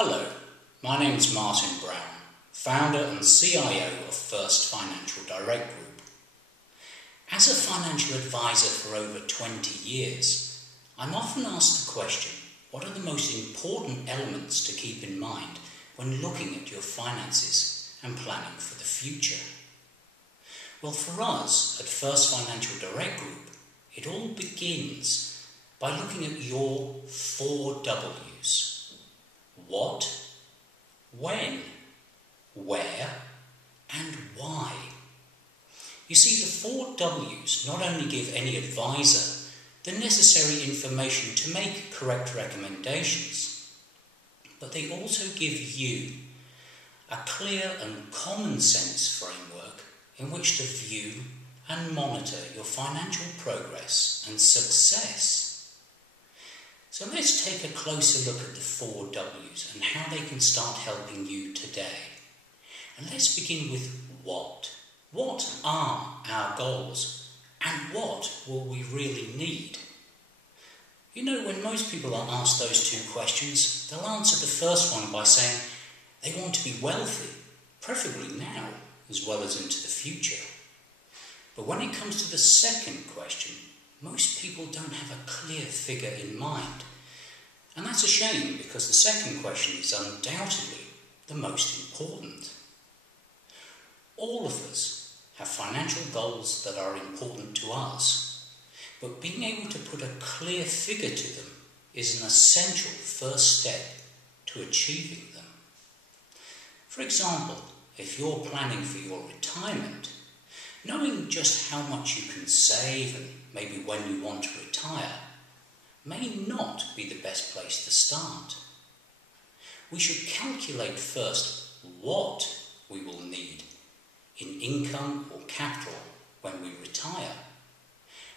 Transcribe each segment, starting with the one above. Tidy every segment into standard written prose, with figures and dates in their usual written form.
Hello, my name is Martin Brown, founder and CIO of First Financial Direct Group. As a financial advisor for over 20 years, I'm often asked the question, what are the most important elements to keep in mind when looking at your finances and planning for the future? Well, for us at First Financial Direct Group, it all begins by looking at your 4 W's. What, when, where, and why. You see, the 4 W's not only give any advisor the necessary information to make correct recommendations, but they also give you a clear and common sense framework in which to view and monitor your financial progress and success. So let's take a closer look at the 4 W's and how they can start helping you today. And let's begin with what. What are our goals and what will we really need? You know, when most people are asked those 2 questions, they'll answer the first one by saying they want to be wealthy, preferably now as well as into the future. But when it comes to the second question, most people don't have a clear figure in mind. And that's a shame because the second question is undoubtedly the most important. All of us have financial goals that are important to us, but being able to put a clear figure to them is an essential first step to achieving them. For example, if you're planning for your retirement, knowing just how much you can save and maybe when you want to retire may not be the best place to start. We should calculate first what we will need in income or capital when we retire.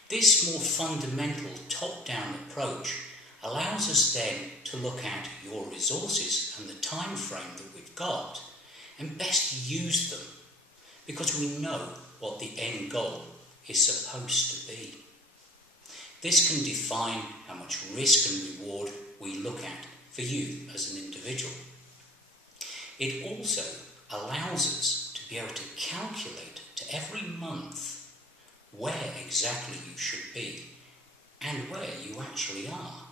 This more fundamental top-down approach allows us then to look at your resources and the time frame that we've got and best use them because we know what the end goal is supposed to be. This can define how much risk and reward we look at for you as an individual. It also allows us to be able to calculate to every month where exactly you should be and where you actually are.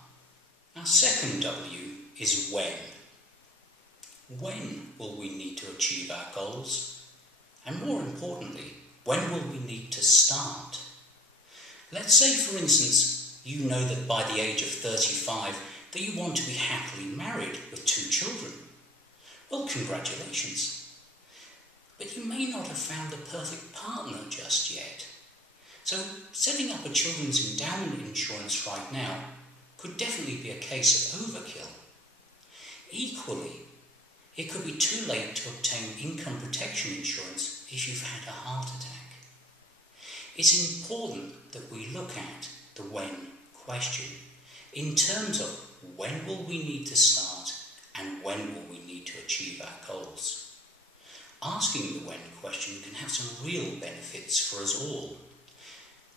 Our second W is when. When will we need to achieve our goals? And more importantly, when will we need to start? Let's say, for instance, you know that by the age of 35 that you want to be happily married with 2 children. Well, congratulations. But you may not have found the perfect partner just yet. So setting up a children's endowment insurance right now could definitely be a case of overkill. Equally, it could be too late to obtain income protection insurance if you've had a heart attack. It's important that we look at the when question in terms of when will we need to start and when will we need to achieve our goals. Asking the when question can have some real benefits for us all.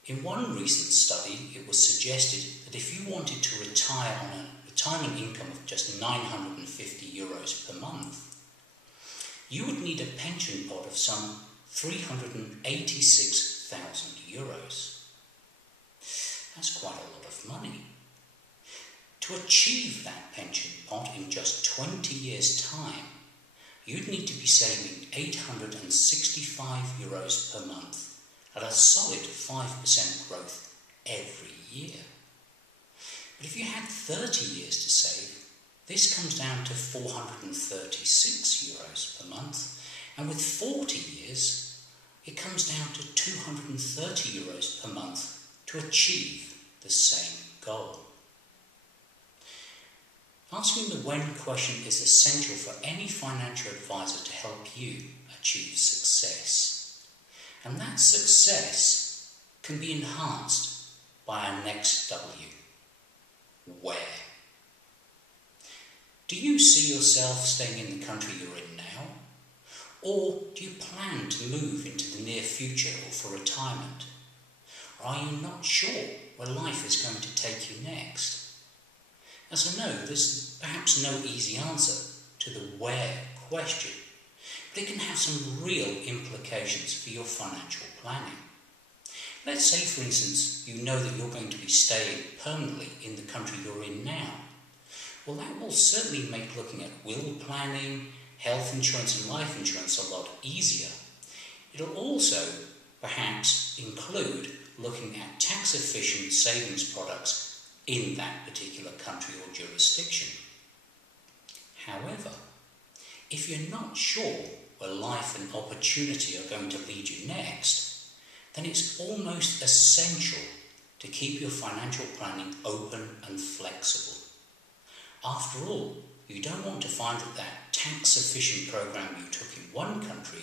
In one recent study, it was suggested that if you wanted to retire on a retirement income of just €950 per month, you would need a pension pot of some €386,000. That's quite a lot of money. To achieve that pension pot in just 20 years' time, you'd need to be saving €865 per month at a solid 5% growth every year. But if you had 30 years to save, this comes down to €436 per month, and with 40 years, it comes down to €230 per month to achieve the same goal. Asking the when question is essential for any financial advisor to help you achieve success. And that success can be enhanced by our next W, where. Do you see yourself staying in the country you're in now? Or do you plan to move into the near future or for retirement? Or are you not sure where life is going to take you next? As I know, there's perhaps no easy answer, to the where question, but it can have some real implications for your financial planning. Let's say, for instance, you know that you're going to be staying permanently in the country you're in now. Well, that will certainly make looking at will planning, health insurance and life insurance a lot easier. It'll also perhaps include looking at tax-efficient savings products in that particular country or jurisdiction. However, if you're not sure where life and opportunity are going to lead you next, then it's almost essential to keep your financial planning open and flexible. After all, you don't want to find that tax-efficient program you took in one country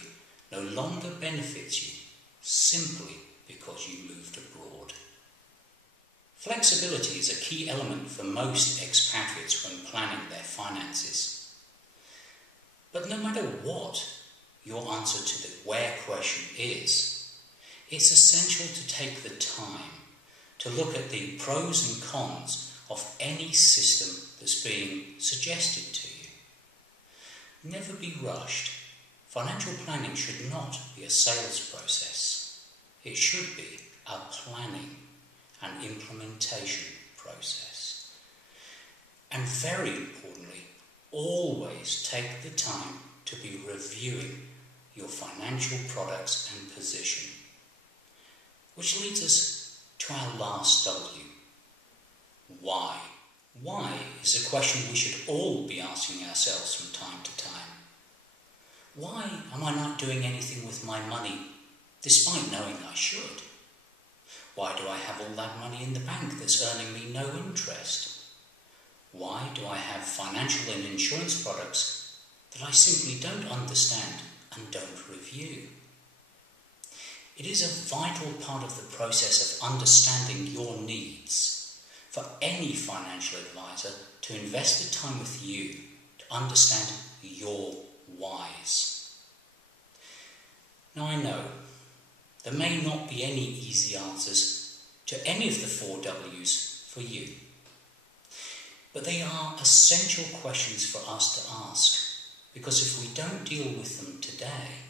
no longer benefits you simply because you moved abroad. Flexibility is a key element for most expatriates when planning their finances. But no matter what your answer to the where question is, it's essential to take the time to look at the pros and cons of any system that's being suggested to you. Never be rushed. Financial planning should not be a sales process. It should be a planning and implementation process. And very importantly, always take the time to be reviewing your financial products and position. Which leads us to our last W. Why? Why is a question we should all be asking ourselves from time to time. Why am I not doing anything with my money, despite knowing I should? Why do I have all that money in the bank that's earning me no interest? Why do I have financial and insurance products that I simply don't understand and don't review? It is a vital part of the process of understanding your needs for any financial advisor to invest the time with you to understand your whys. Now I know there may not be any easy answers to any of the 4 W's for you, but they are essential questions for us to ask, because if we don't deal with them today,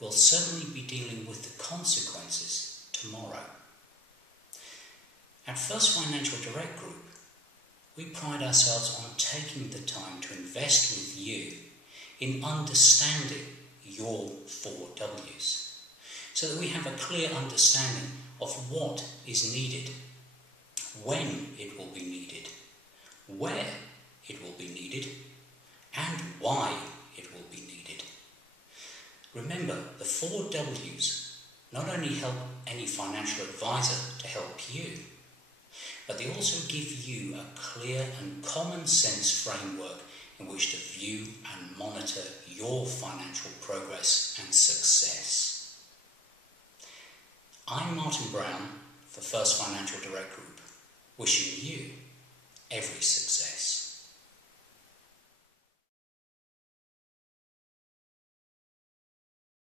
we'll certainly be dealing with the consequences tomorrow. At First Financial Direct Group, we pride ourselves on taking the time to invest with you in understanding your 4 W's, so that we have a clear understanding of what is needed, when it will be needed, where it will be needed, and why it will be needed. Remember, the 4 W's not only help any financial advisor to help you, but they also give you a clear and common sense framework in which to view and monitor your financial progress and success. I'm Martin Brown for First Financial Direct Group, wishing you every success.